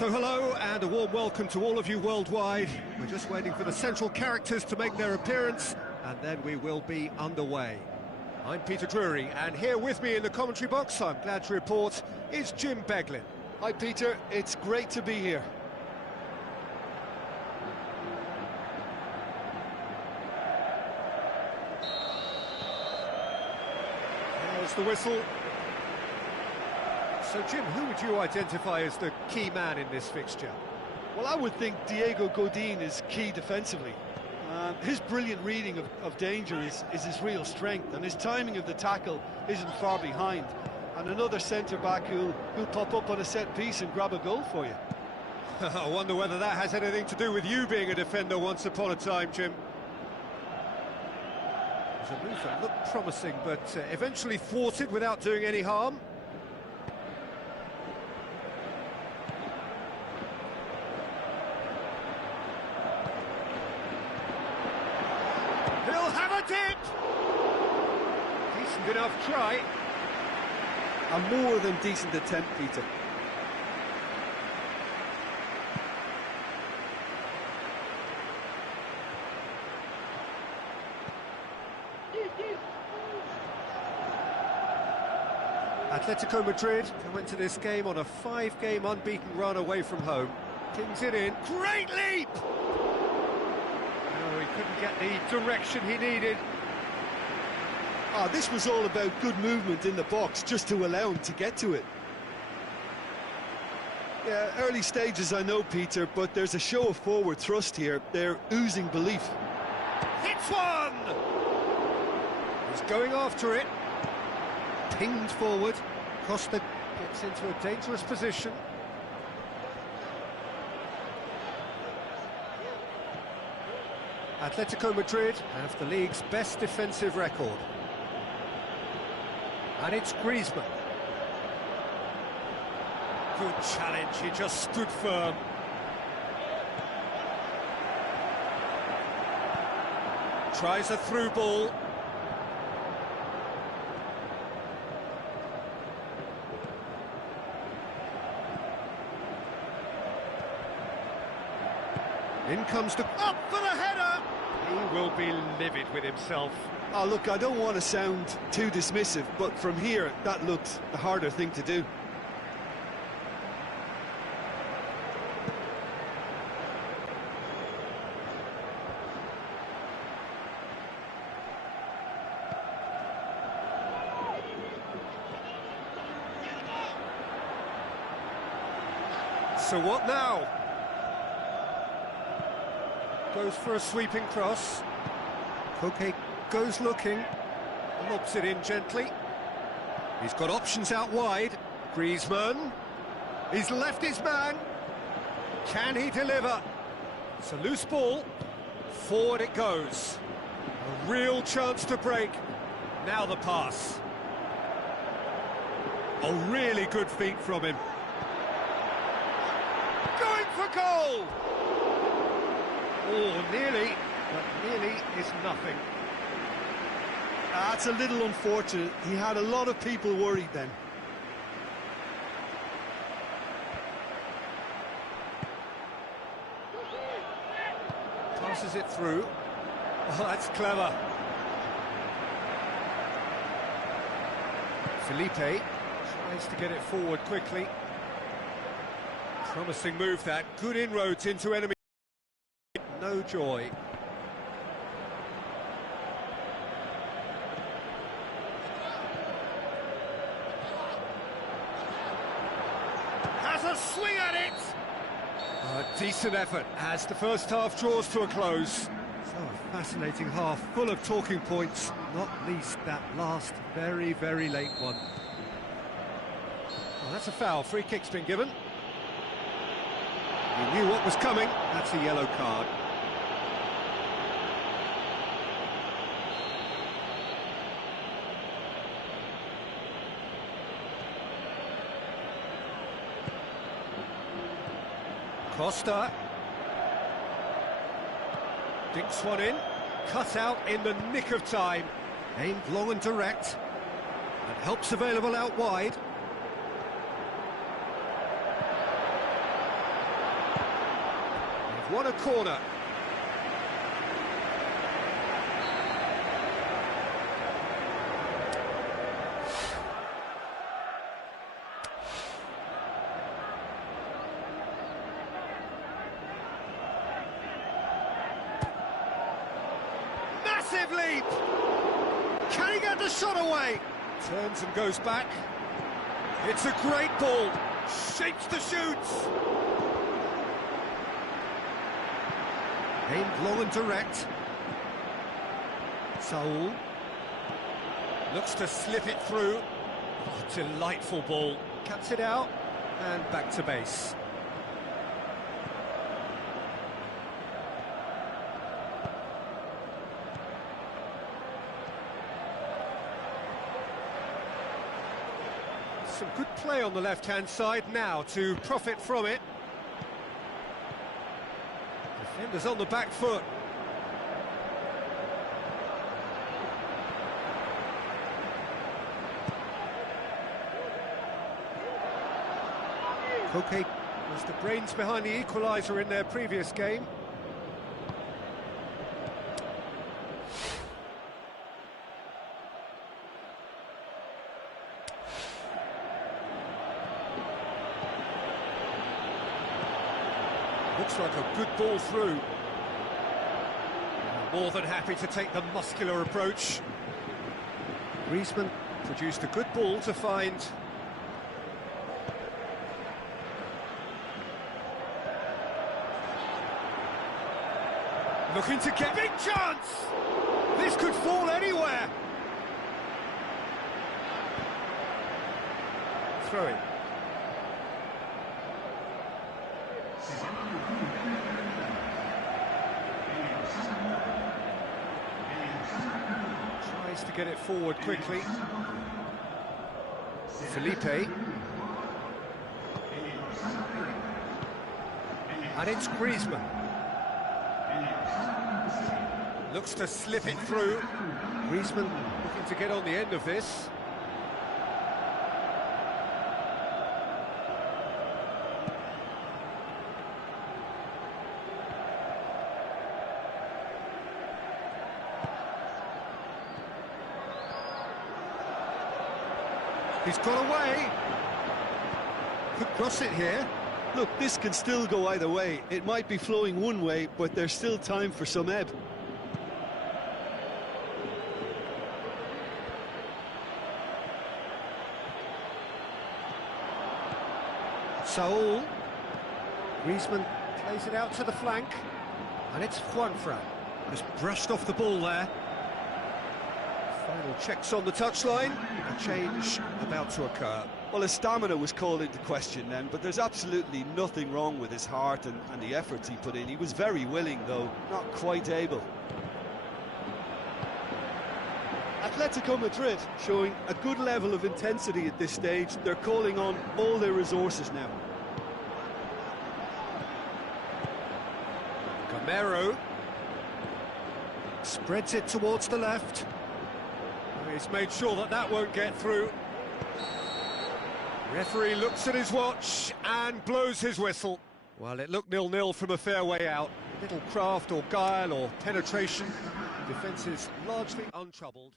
So hello and a warm welcome to all of you worldwide. We're just waiting for the central characters to make their appearance and then we will be underway. I'm Peter Drury and here with me in the commentary box, I'm glad to report, is Jim Beglin. Hi Peter, it's great to be here. There's the whistle. So, Jim, who would you identify as the key man in this fixture? Well, I would think Diego Godin is key defensively. His brilliant reading of danger is his real strength, and his timing of the tackle isn't far behind. And another centre-back who'll pop up on a set-piece and grab a goal for you. I wonder whether that has anything to do with you being a defender once upon a time, Jim. It was a move that looked promising, but eventually thwarted without doing any harm. He'll have a dip! Decent enough try. A more than decent attempt, Peter. Atletico Madrid come into this game on a 5-game unbeaten run away from home. Pings it in. Great leap! No, he couldn't get the direction he needed. This was all about good movement in the box, just to allow him to get to it. Yeah, early stages I know, Peter, but there's a show of forward thrust here. They're oozing belief. Hits one! He's going after it. Pinged forward. Costa gets into a dangerous position. Atletico Madrid have the league's best defensive record. And it's Griezmann. Good challenge, he just stood firm. Tries a through ball. In comes the... up for the header! He will be livid with himself. Oh, look, I don't want to sound too dismissive, but from here, that looked the harder thing to do. So what now? Goes for a sweeping cross. Koke goes looking, lobs it in gently. He's got options out wide. Griezmann. He's left his man. Can he deliver? It's a loose ball. Forward it goes. A real chance to break. Now the pass. A really good feat from him. Going for goal! Oh, nearly, but nearly is nothing. That's a little unfortunate. He had a lot of people worried then. Passes it through. Oh, that's clever. Felipe tries to get it forward quickly. Promising move that. Good inroads into enemy. No joy. Has a swing at it! A decent effort as the first half draws to a close. So a fascinating half, full of talking points, not least that last very, very late one. Well, that's a foul. Free kick's been given. He knew what was coming. That's a yellow card. Costa dinks one in, cut out in the nick of time, aimed long and direct, and helps available out wide. won a corner. Massive leap! Can he get the shot away? Turns and goes back. It's a great ball. Shapes the shoots. Aimed long and direct. Saul looks to slip it through. Oh, delightful ball. Cuts it out and back to base. Some good play on the left-hand side now to profit from it. Defenders on the back foot. Koke was the brains behind the equaliser in their previous game. Looks like a good ball through. More than happy to take the muscular approach. Griezmann produced a good ball to find. Looking to get big chance! This could fall anywhere! Throw it. Tries to get it forward quickly. Felipe. And it's Griezmann. Looks to slip it through. Griezmann looking to get on the end of this. He's got away. Could cross it here. Look, this can still go either way. It might be flowing one way, but there's still time for some ebb. Saul. Griezmann plays it out to the flank. And it's Juanfran. Just brushed off the ball there. Final checks on the touchline. A change about to occur. Well, his stamina was called into question then, but there's absolutely nothing wrong with his heart and the efforts he put in. He was very willing, though, not quite able. Atletico Madrid showing a good level of intensity at this stage. They're calling on all their resources now. Gamero spreads it towards the left. He's made sure that that won't get through. Referee looks at his watch and blows his whistle. Well, it looked 0-0 from a fair way out. Little craft or guile or penetration. Defence is largely untroubled.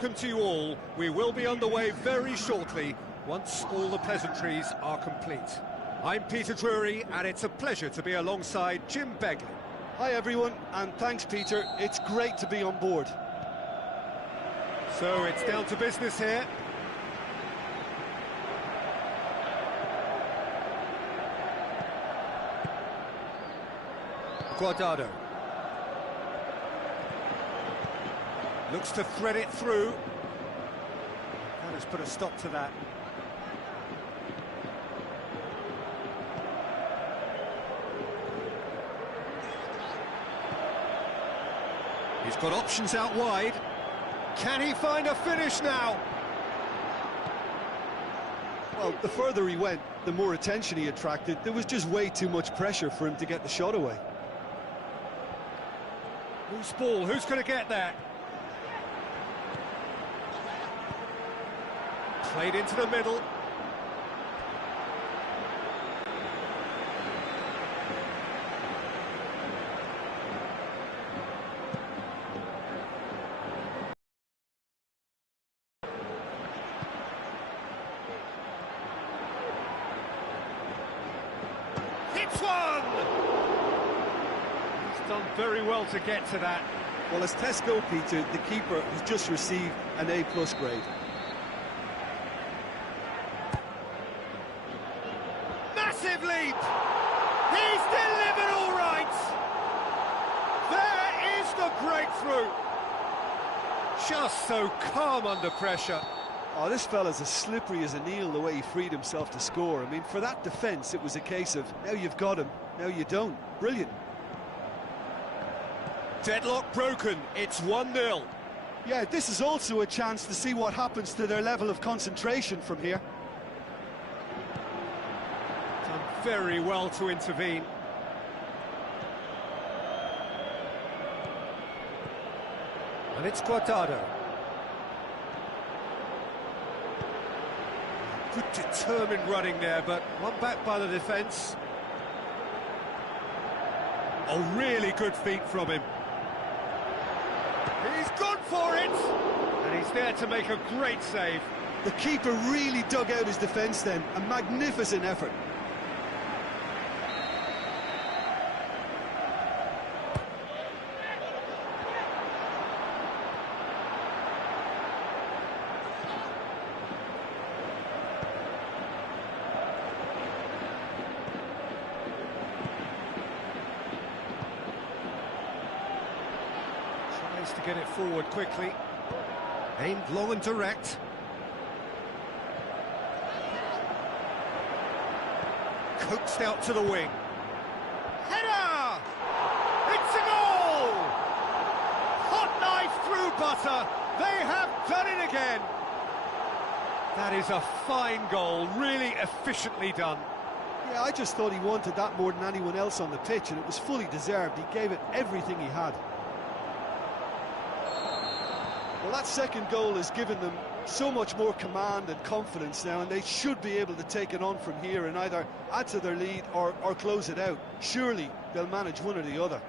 Welcome to you all. We will be underway very shortly, once all the pleasantries are complete. I'm Peter Drury, and it's a pleasure to be alongside Jim Beglin. Hi everyone, and thanks Peter, it's great to be on board. So it's down to business here. Guardado. Looks to thread it through. That has put a stop to that. He's got options out wide. Can he find a finish now? Well, the further he went, the more attention he attracted. There was just way too much pressure for him to get the shot away. Who's ball? Who's going to get that? Played into the middle. Hits one! He's done very well to get to that. Well, as tests go, Peter, the keeper has just received an A+ grade. Massive leap! He's delivered all right! There is the breakthrough! Just so calm under pressure. Oh, this fella's as slippery as an eel, the way he freed himself to score. I mean, for that defence, it was a case of, now you've got him, now you don't. Brilliant. Deadlock broken, it's 1-0. Yeah, this is also a chance to see what happens to their level of concentration from here. Done very well to intervene. And it's Guardado. Good determined running there, but one back by the defence. Oh, really good feet from him. He's gone for it! And he's there to make a great save. The keeper really dug out his defence then. A magnificent effort. Tries to get it forward quickly. Aimed long and direct. Coaxed out to the wing. Header! It's a goal! Hot knife through butter. They have done it again. That is a fine goal, really efficiently done. Yeah, I just thought he wanted that more than anyone else on the pitch, and it was fully deserved. He gave it everything he had. Well, that second goal has given them so much more command and confidence now, and they should be able to take it on from here and either add to their lead or close it out. Surely they'll manage one or the other.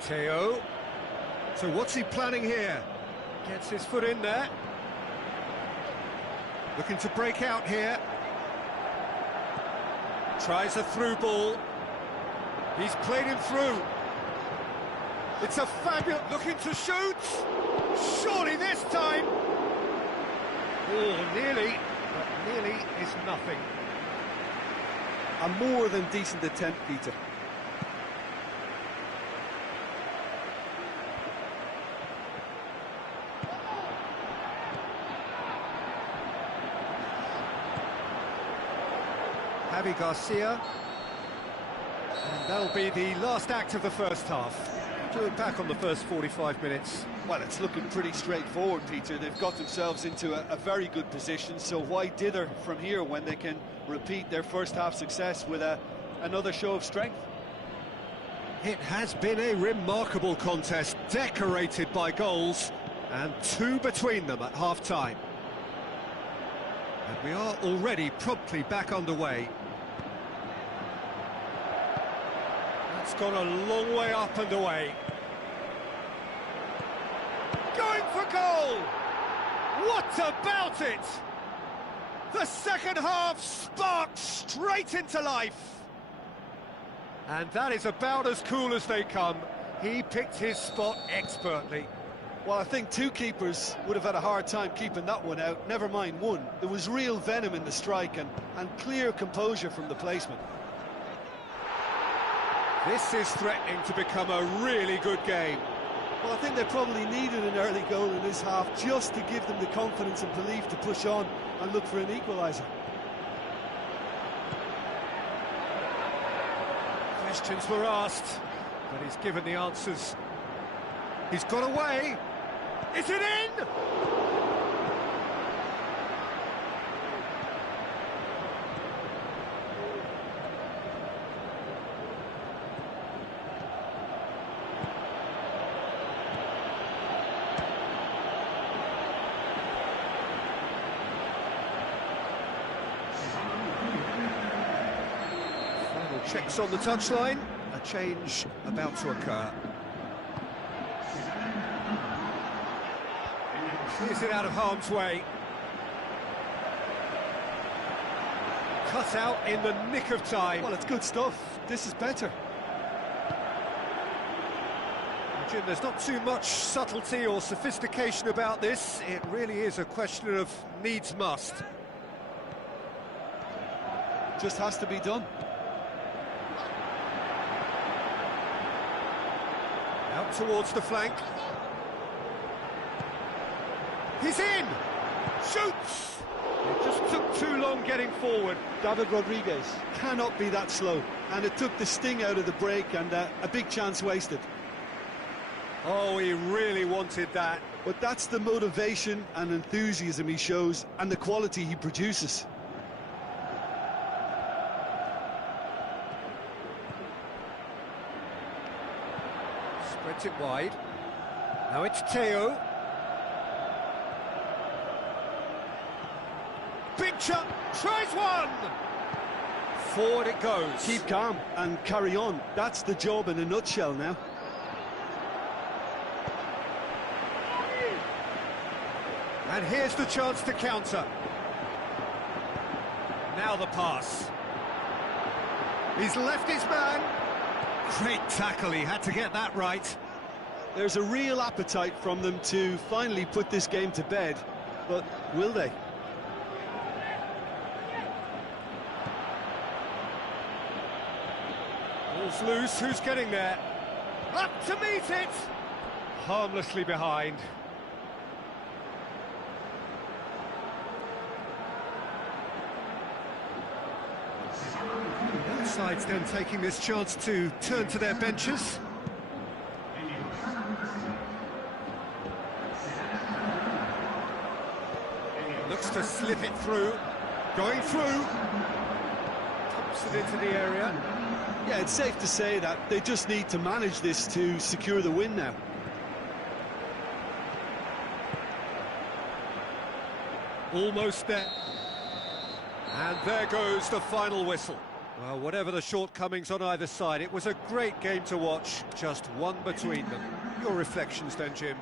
Theo. So what's he planning here? Gets his foot in there. Looking to break out here. Tries a through ball. He's played him through. It's a fabulous... Looking to shoot! Surely this time! Oh, nearly. But nearly is nothing. A more than decent attempt, Peter. Javi Garcia. And that'll be the last act of the first half. Do it back on the first 45 minutes. Well, it's looking pretty straightforward, Peter. They've got themselves into a very good position, so why dither from here when they can repeat their first half success with another show of strength? It has been a remarkable contest, decorated by goals, and two between them at half-time. And we are already promptly back underway. It's gone a long way up and away. Going for goal! What about it? The second half sparked straight into life. And that is about as cool as they come. He picked his spot expertly. Well, I think two keepers would have had a hard time keeping that one out, never mind one. There was real venom in the strike and clear composure from the placement. This is threatening to become a really good game. Well, I think they probably needed an early goal in this half just to give them the confidence and belief to push on and look for an equaliser. Questions were asked, but he's given the answers. He's got away. Is it in? Final checks on the touchline. A change about to occur. Clears it out of harm's way. Cut out in the nick of time. Well, it's good stuff. This is better. Jim, there's not too much subtlety or sophistication about this. It really is a question of needs must. Just has to be done. Out towards the flank. He's in! Shoots! It just took too long getting forward. David Rodriguez cannot be that slow, and it took the sting out of the break and a big chance wasted. Oh, he really wanted that. But that's the motivation and enthusiasm he shows and the quality he produces. Spreads it wide. Now it's Teo. Big chunk, tries one! Forward it goes. Keep calm and carry on. That's the job in a nutshell now. And here's the chance to counter. Now the pass. He's left his man. Great tackle, he had to get that right. There's a real appetite from them to finally put this game to bed, but will they? Ball's loose, who's getting there? Up to meet it! Harmlessly behind. Both sides then taking this chance to turn to their benches. Looks to slip it through. Going through. Tops it into the area. Yeah, it's safe to say that they just need to manage this to secure the win now. Almost there. And there goes the final whistle. Well, whatever the shortcomings on either side, it was a great game to watch, just one between them. Your reflections then, Jim?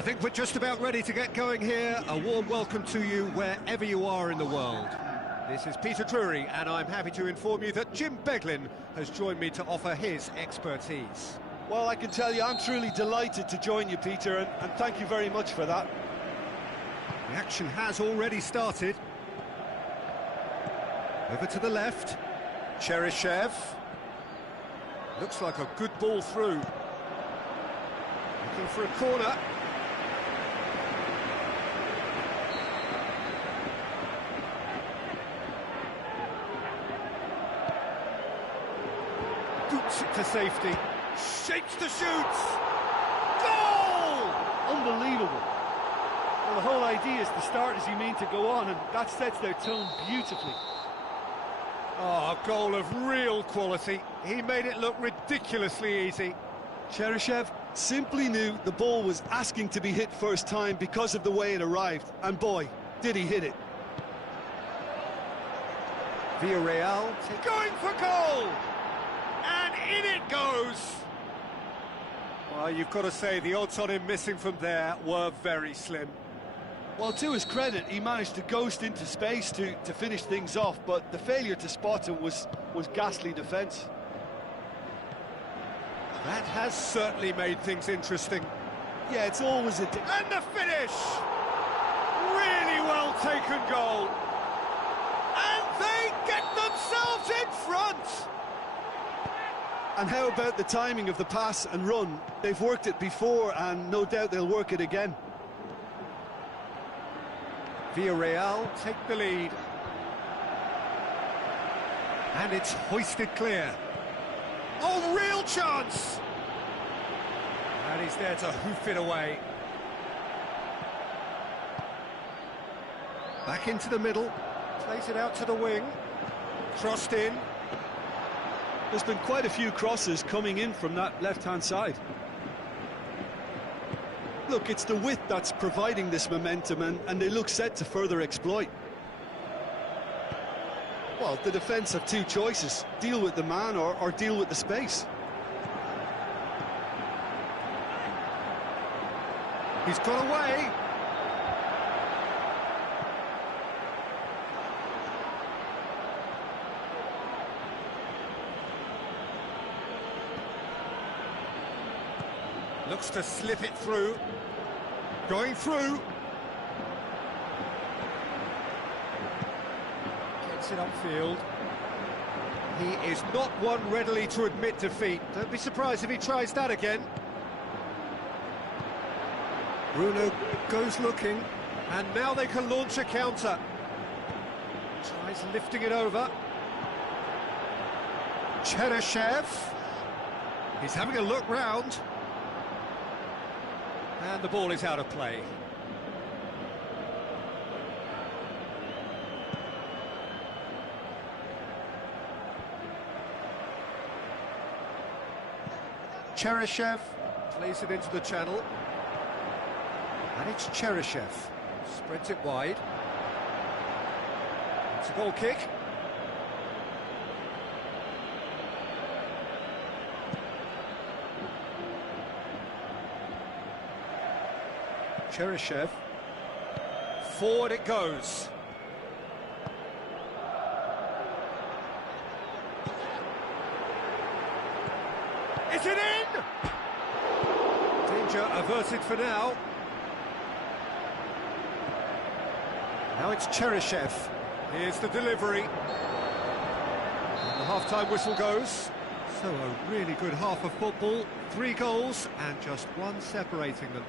I think we're just about ready to get going here. A warm welcome to you wherever you are in the world. This is Peter Drury, and I'm happy to inform you that Jim Beglin has joined me to offer his expertise. Well, I can tell you I'm truly delighted to join you, Peter, and thank you very much for that. The action has already started. Over to the left. Cheryshev. Looks like a good ball through. Looking for a corner. Boots it to safety. Shapes the shoots. Goal! Unbelievable. Well, the whole idea is to start as you mean to go on, and that sets their tone beautifully. Oh, a goal of real quality. He made it look ridiculously easy. Cheryshev simply knew the ball was asking to be hit first time because of the way it arrived, and boy, did he hit it. Villarreal going for goal! And in it goes! Well, you've got to say the odds on him missing from there were very slim. Well, to his credit, he managed to ghost into space to finish things off, but the failure to spot him was ghastly defence. That has certainly made things interesting. Yeah, it's always a... And the finish! Really well taken goal. And they get themselves in front! And how about the timing of the pass and run? They've worked it before, and no doubt they'll work it again. Villarreal take the lead. And it's hoisted clear. Oh, real chance! And he's there to hoof it away. Back into the middle. Plays it out to the wing. Crossed in. There's been quite a few crosses coming in from that left-hand side. Look, it's the width that's providing this momentum, and they look set to further exploit. Well, the defence have two choices: deal with the man or deal with the space. He's got away. Looks to slip it through. Going through. Gets it upfield. He is not one readily to admit defeat. Don't be surprised if he tries that again. Bruno goes looking, and now they can launch a counter. Tries lifting it over. Cheryshev. He's having a look round. And the ball is out of play. Cheryshev plays it into the channel. And it's Cheryshev. Spreads it wide. It's a goal kick. Cheryshev. Forward it goes. Is it in? Danger averted for now. Now it's Cheryshev. Here's the delivery. And the half-time whistle goes. So a really good half of football. 3 goals and just one separating them.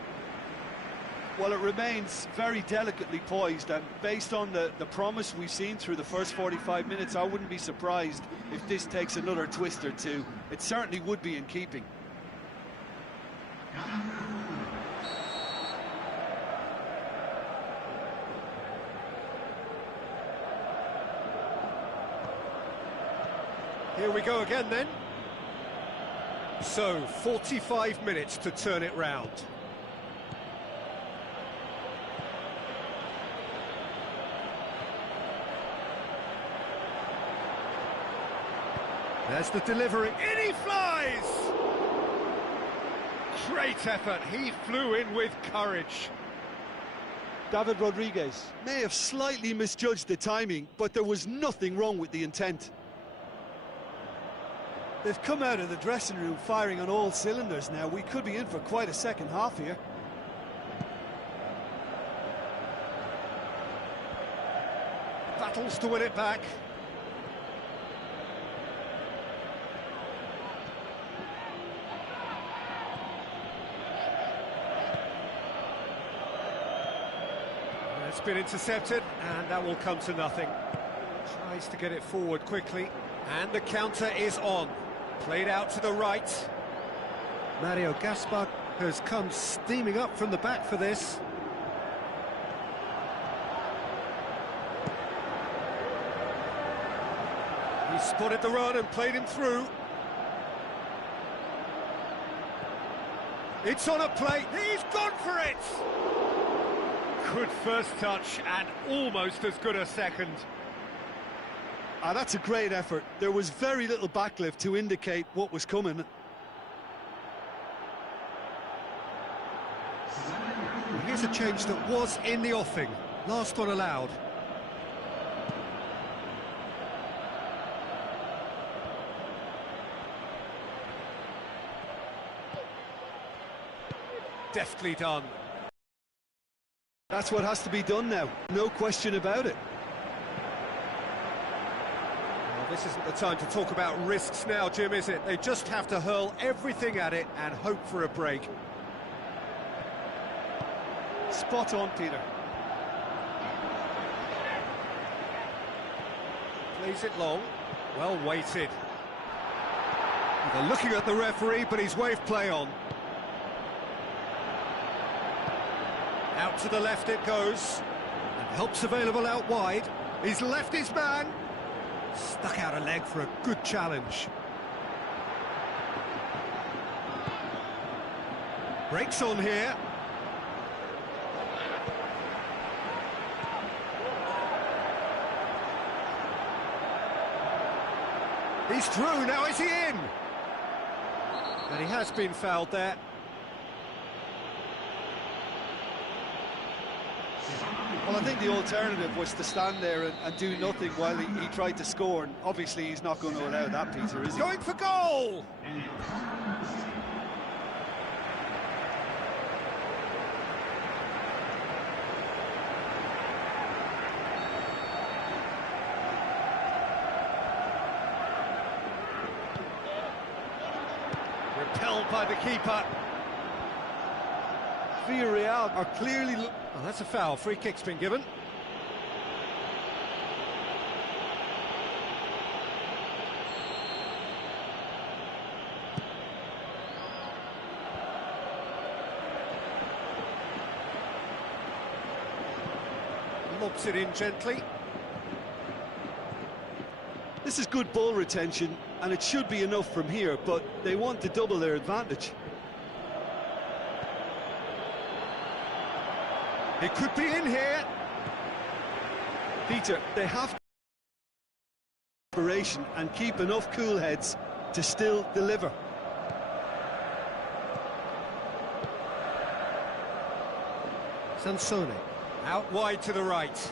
Well, it remains very delicately poised, and based on the promise we've seen through the first 45 minutes, I wouldn't be surprised if this takes another twist or two. It certainly would be in keeping. Here we go again then. So, 45 minutes to turn it round. There's the delivery. In he flies! Great effort, he flew in with courage. David Rodriguez may have slightly misjudged the timing, but there was nothing wrong with the intent. They've come out of the dressing room firing on all cylinders now. We could be in for quite a second half here. Battles to win it back. It's been intercepted, and that will come to nothing. Tries to get it forward quickly, and the counter is on. Played out to the right. Mario Gaspar has come steaming up from the back for this. He spotted the run and played him through. It's on a plate. He's gone for it! Good first touch and almost as good a second. That's a great effort. There was very little backlift to indicate what was coming. Here's a change that was in the offing. Last one allowed. Deftly done. That's what has to be done now, no question about it. Well, this isn't the time to talk about risks now, Jim, is it? They just have to hurl everything at it and hope for a break. Spot on, Peter. Plays it long, well weighted. They're looking at the referee, but he's waved play on. Out to the left it goes, and help's available out wide. He's left his man. Stuck out a leg for a good challenge. Breaks on here. He's through, now is he in? And he has been fouled there. Well, I think the alternative was to stand there and do nothing while he tried to score, and obviously he's not going to allow that, Peter, is he? Going for goal! Repelled by the keeper. Villarreal are clearly... Oh, that's a foul. Free kick's been given. Lobs it in gently. This is good ball retention, and it should be enough from here, but they want to double their advantage. It could be in here. Peter, they have to and keep enough cool heads to still deliver. Sansone, out wide to the right.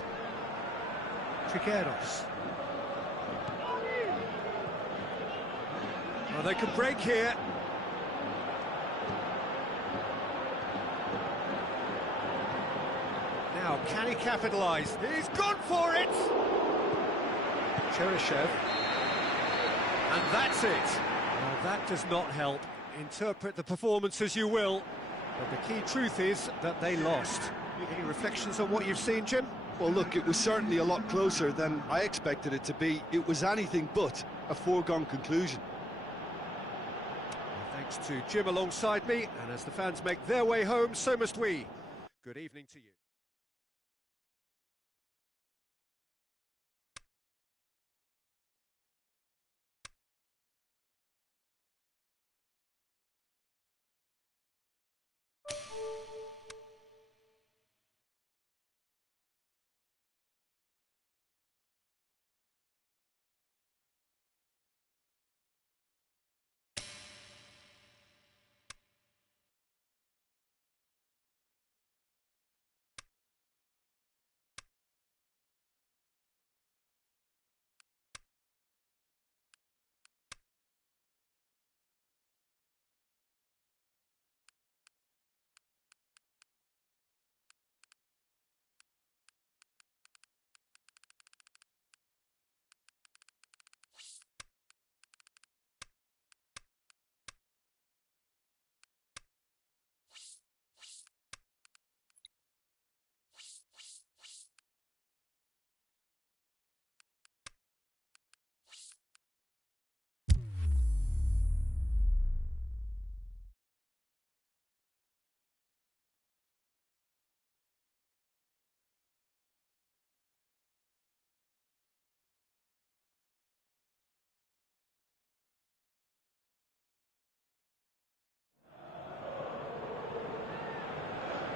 Trigueros. Well, they can break here. Now, can he capitalise? He's gone for it! Cheryshev. And that's it. Well, that does not help. Interpret the performance as you will, but the key truth is that they lost. Any reflections on what you've seen, Jim? Well, look, it was certainly a lot closer than I expected it to be. It was anything but a foregone conclusion. Well, thanks to Jim alongside me, and as the fans make their way home, so must we. Good evening to you.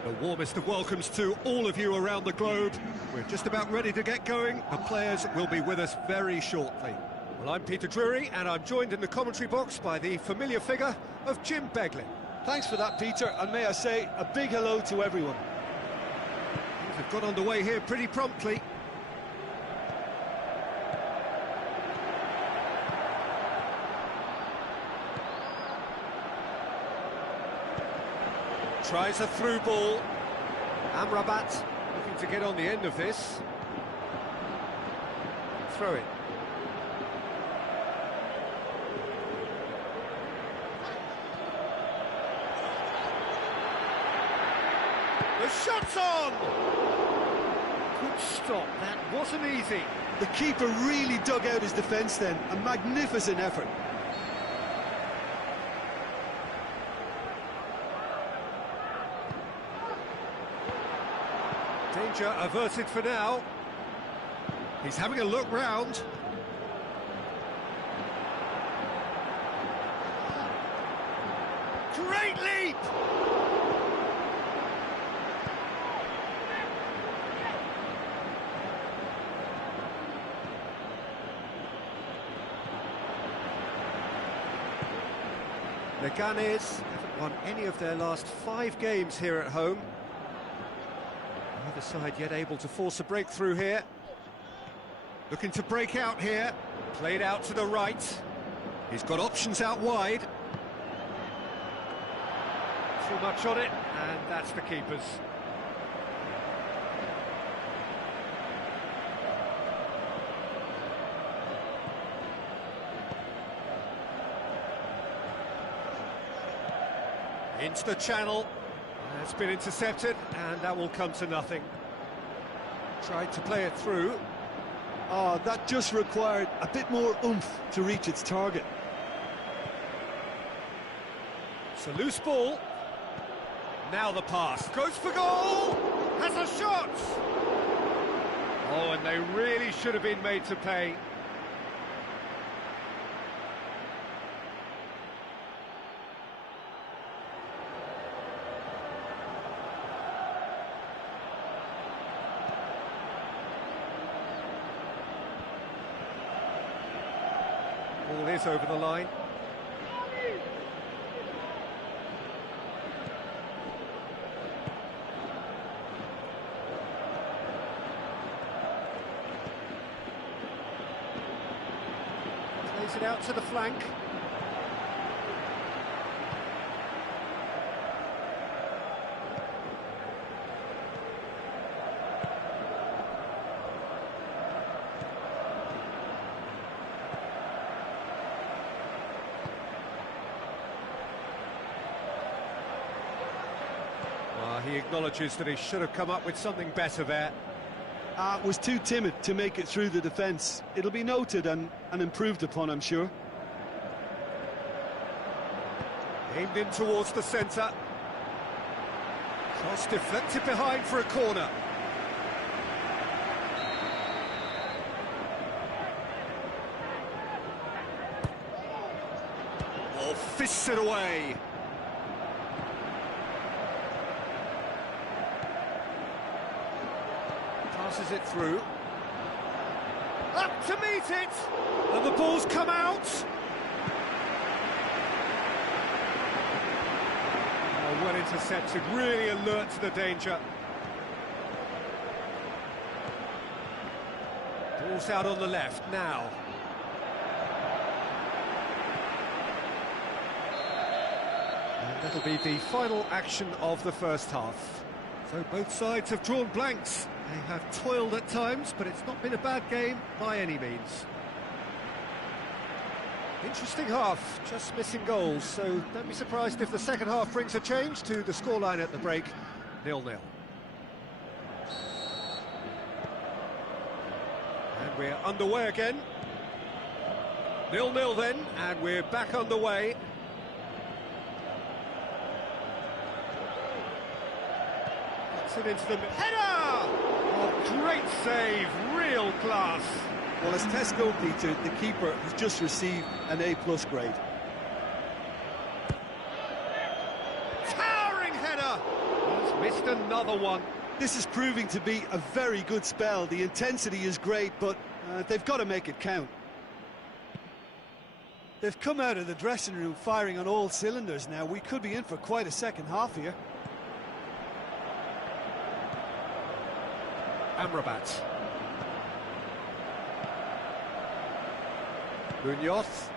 The warmest of welcomes to all of you around the globe. We're just about ready to get going. The players will be with us very shortly. Well, I'm Peter Drury, and I'm joined in the commentary box by the familiar figure of Jim Beglin. Thanks for that, Peter, and may I say a big hello to everyone. Things have got underway here pretty promptly. Tries a through ball. Amrabat looking to get on the end of this. Throw it. The shot's on! Good stop, that wasn't easy. The keeper really dug out his defence then, a magnificent effort. Danger averted for now. He's having a look round. Great leap! The Gunners haven't won any of their last 5 games here at home. Neither side yet able to force a breakthrough here. Looking to break out here. Played out to the right. He's got options out wide. Too much on it, and that's the keeper's. Into the channel. It's been intercepted, and that will come to nothing. Tried to play it through. Oh, that just required a bit more oomph to reach its target. It's a loose ball. Now the pass. Goes for goal! Has a shot! Oh, and they really should have been made to pay. Ball is over the line. Plays it out to the flank. He acknowledges that he should have come up with something better there. Was too timid to make it through the defence. It'll be noted and improved upon, I'm sure. Aimed in towards the centre. Cross deflected behind for a corner. Oh, fists it away. Passes it through. Up to meet it! And the ball's come out! Oh, well intercepted, really alert to the danger. Ball's out on the left now. And that'll be the final action of the first half. So both sides have drawn blanks. They have toiled at times, but it's not been a bad game by any means. Interesting half, just missing goals, so don't be surprised if the second half brings a change to the scoreline at the break, 0-0. And we're underway again. 0-0 then, and we're back underway. Gets it into the header! Oh, great save, real class. Well, as Tesco, Peter, the keeper has just received an A+ grade. Towering header! He's missed a another one. This is proving to be a very good spell. The intensity is great, but they've got to make it count. They've come out of the dressing room firing on all cylinders now. We could be in for quite a second half here. Amrabat. Munoz.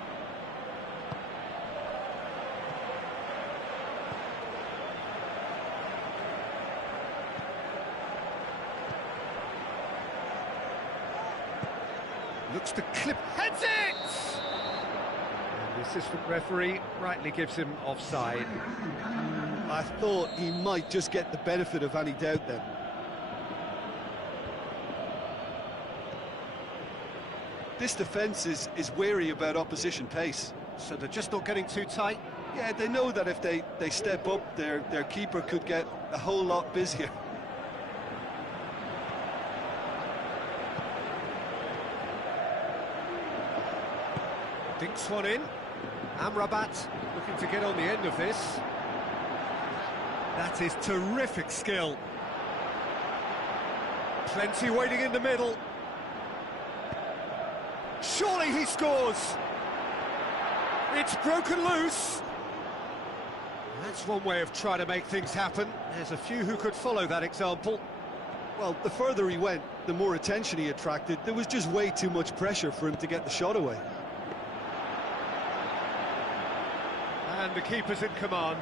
Looks to clip, heads it! And the assistant referee rightly gives him offside. I thought he might just get the benefit of any doubt then. This defence is wary about opposition pace. So they're just not getting too tight? Yeah, they know that if they step up, their keeper could get a whole lot busier. Dinks one in. Amrabat looking to get on the end of this. That is terrific skill. Plenty waiting in the middle. Surely he scores! It's broken loose. That's one way of trying to make things happen. There's a few who could follow that example. Well, the further he went, the more attention he attracted. There was just way too much pressure for him to get the shot away. And the keeper's in command.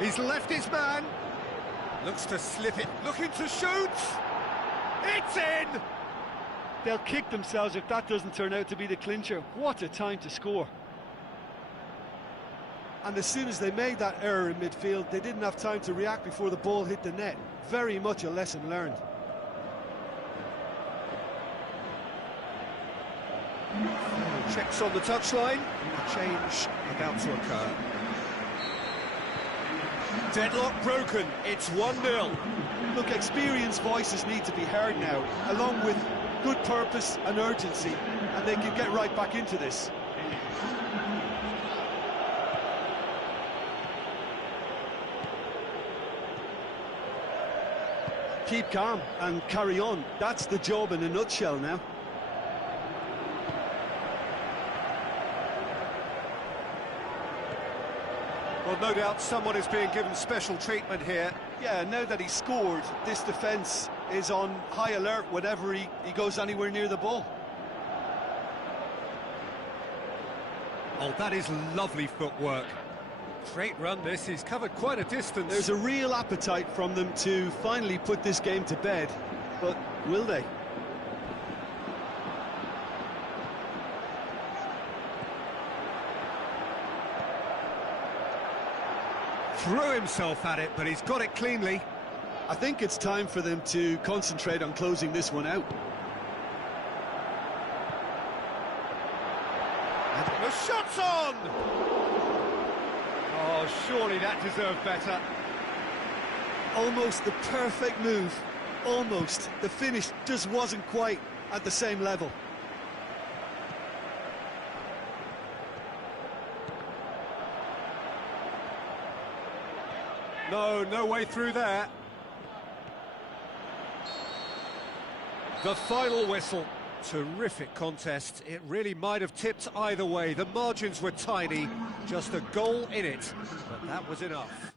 He's left his man. Looks to slip it, looking to shoot. It's in! They'll kick themselves if that doesn't turn out to be the clincher. What a time to score. And as soon as they made that error in midfield, they didn't have time to react before the ball hit the net. Very much a lesson learned. Checks on the touchline. Change about to occur. Deadlock broken. It's 1-0. Look, experienced voices need to be heard now, along with good purpose and urgency, and they can get right back into this. Keep calm and carry on. That's the job in a nutshell now. Well, no doubt someone is being given special treatment here. Yeah, now that he's scored, this defence is on high alert whenever he goes anywhere near the ball. Oh, that is lovely footwork. Great run this, he's covered quite a distance. There's a real appetite from them to finally put this game to bed, but will they? Threw himself at it, but he's got it cleanly. I think it's time for them to concentrate on closing this one out. And the shot's on! Oh, surely that deserved better. Almost the perfect move. Almost. The finish just wasn't quite at the same level. No way through there. The final whistle. Terrific contest. It really might have tipped either way. The margins were tiny, just a goal in it, but that was enough.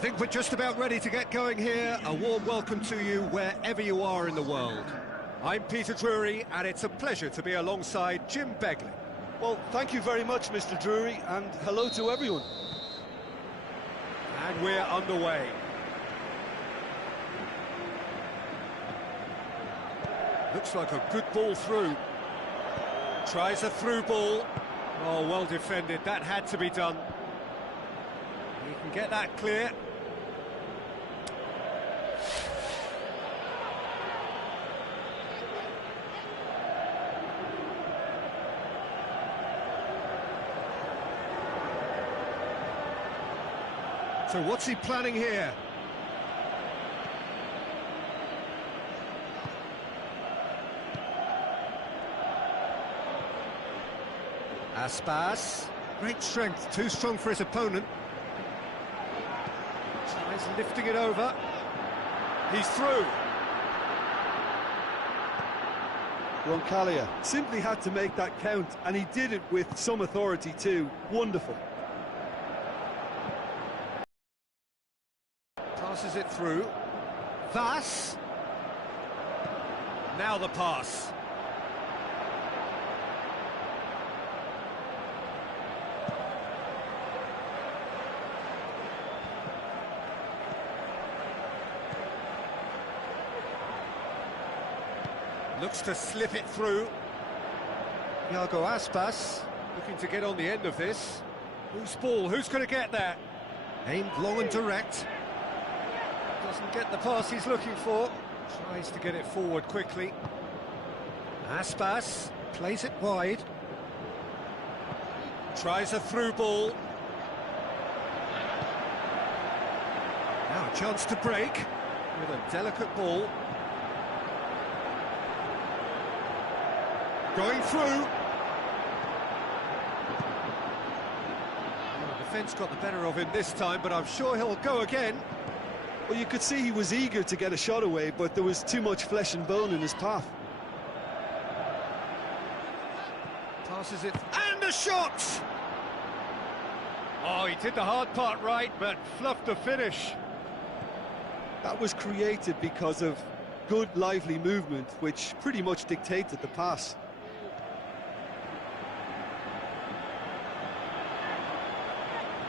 think we're just about ready to get going here. A warm welcome to you wherever you are in the world. I'm Peter Drury, and it's a pleasure to be alongside Jim Begley. Well, thank you very much, Mr. Drury, and hello to everyone. And we're underway. Looks like a good ball through. Tries a through ball. Oh, well defended. That had to be done. He can get that clear. So what's he planning here? Aspas, great strength, too strong for his opponent. Tries lifting it over. He's through. Roncaglia simply had to make that count, and he did it with some authority too. Wonderful. Passes it through. Vas. Now the pass. Looks to slip it through. Iago Aspas looking to get on the end of this. Whose ball? Who's going to get that? Aimed long and direct. Doesn't get the pass he's looking for. Tries to get it forward quickly. Aspas plays it wide. Tries a through ball. Now a chance to break with a delicate ball. Going through. The defence got the better of him this time, but I'm sure he'll go again. Well, you could see he was eager to get a shot away, but there was too much flesh and bone in his path. Passes it, and a shot! Oh, he did the hard part right, but fluffed the finish. That was created because of good, lively movement, which pretty much dictated the pass.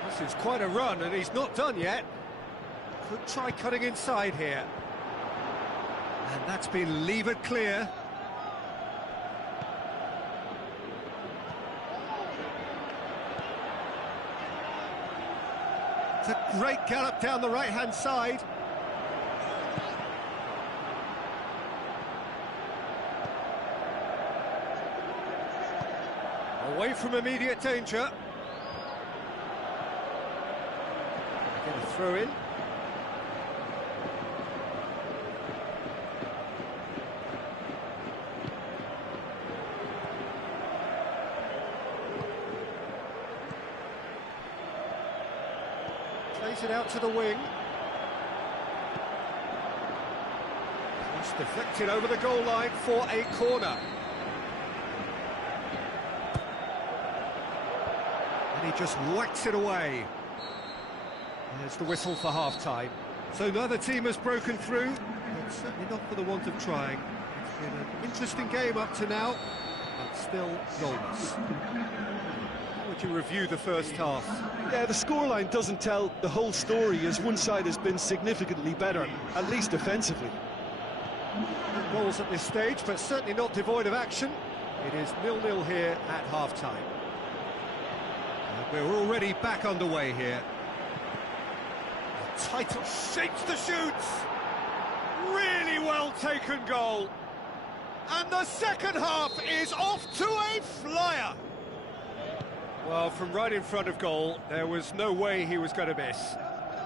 This is quite a run, and he's not done yet. Could try cutting inside here. And that's been levered clear. It's a great gallop down the right-hand side. Away from immediate danger. Get a throw in. Plays it out to the wing. It's deflected over the goal line for a corner. And he just whacks it away. There's the whistle for half-time. So neither team has broken through, but certainly not for the want of trying. It's been an interesting game up to now, but still goalless. How would you review the first half? Yeah, the scoreline doesn't tell the whole story, as one side has been significantly better, at least offensively. No goals at this stage, but certainly not devoid of action. It is 0-0 here at half-time. And we're already back underway here. Title shapes the shoots. Really well taken goal. And the second half is off to a flyer. Well, from right in front of goal, there was no way he was going to miss.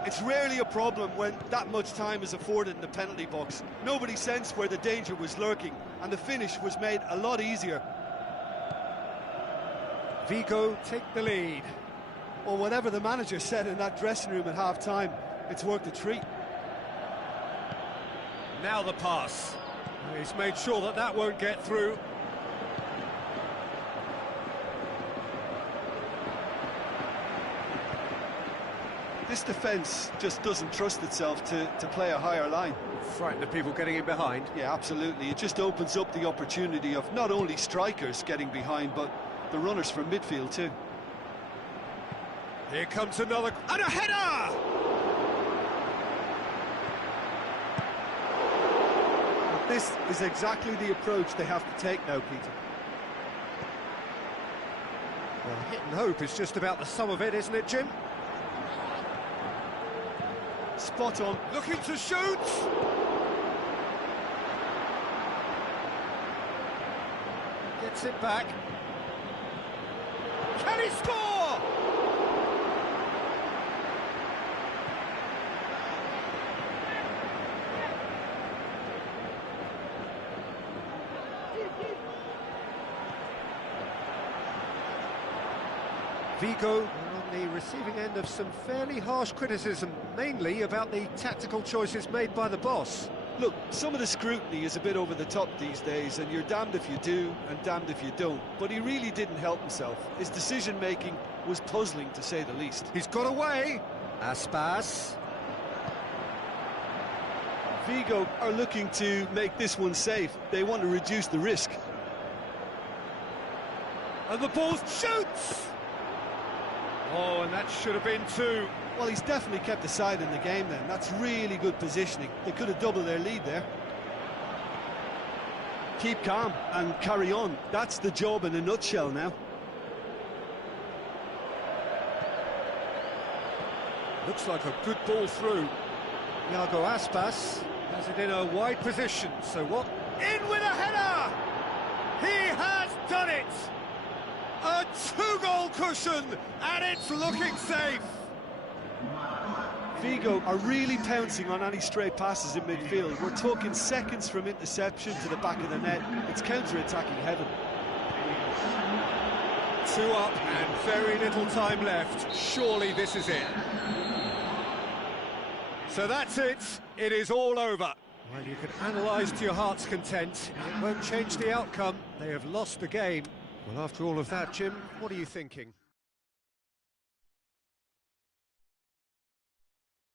It's rarely a problem when that much time is afforded in the penalty box. Nobody sensed where the danger was lurking, and the finish was made a lot easier. Vigo take the lead. Well, whatever the manager said in that dressing room at half-time, it's worked a treat. Now the pass. He's made sure that that won't get through. This defence just doesn't trust itself to play a higher line. Frightened of people getting in behind. Yeah, absolutely. It just opens up the opportunity of not only strikers getting behind, but the runners from midfield too. Here comes another, and a header! But this is exactly the approach they have to take now, Peter. Well, hit and hope is just about the sum of it, isn't it, Jim? Spot on. Looking to shoot! Gets it back. Can he score? Vigo are on the receiving end of some fairly harsh criticism, mainly about the tactical choices made by the boss. Look, some of the scrutiny is a bit over the top these days, and you're damned if you do and damned if you don't. But he really didn't help himself. His decision-making was puzzling, to say the least. He's got away. Aspas. Vigo are looking to make this one safe. They want to reduce the risk. And the ball shoots! Oh, and that should have been two. Well, he's definitely kept the side in the game then. That's really good positioning. They could have doubled their lead there. Keep calm and carry on. That's the job in a nutshell now. Looks like a good ball through. Iago Aspas has it in a wide position, so what? In with a header! He has done it! A two-goal cushion, and it's looking safe! Vigo are really pouncing on any stray passes in midfield. We're talking seconds from interception to the back of the net. It's counter-attacking heaven. 2 up and very little time left. Surely this is it. So that's it. It is all over. Well, you can analyse to your heart's content. It won't change the outcome. They have lost the game. Well, after all of that, Jim, what are you thinking?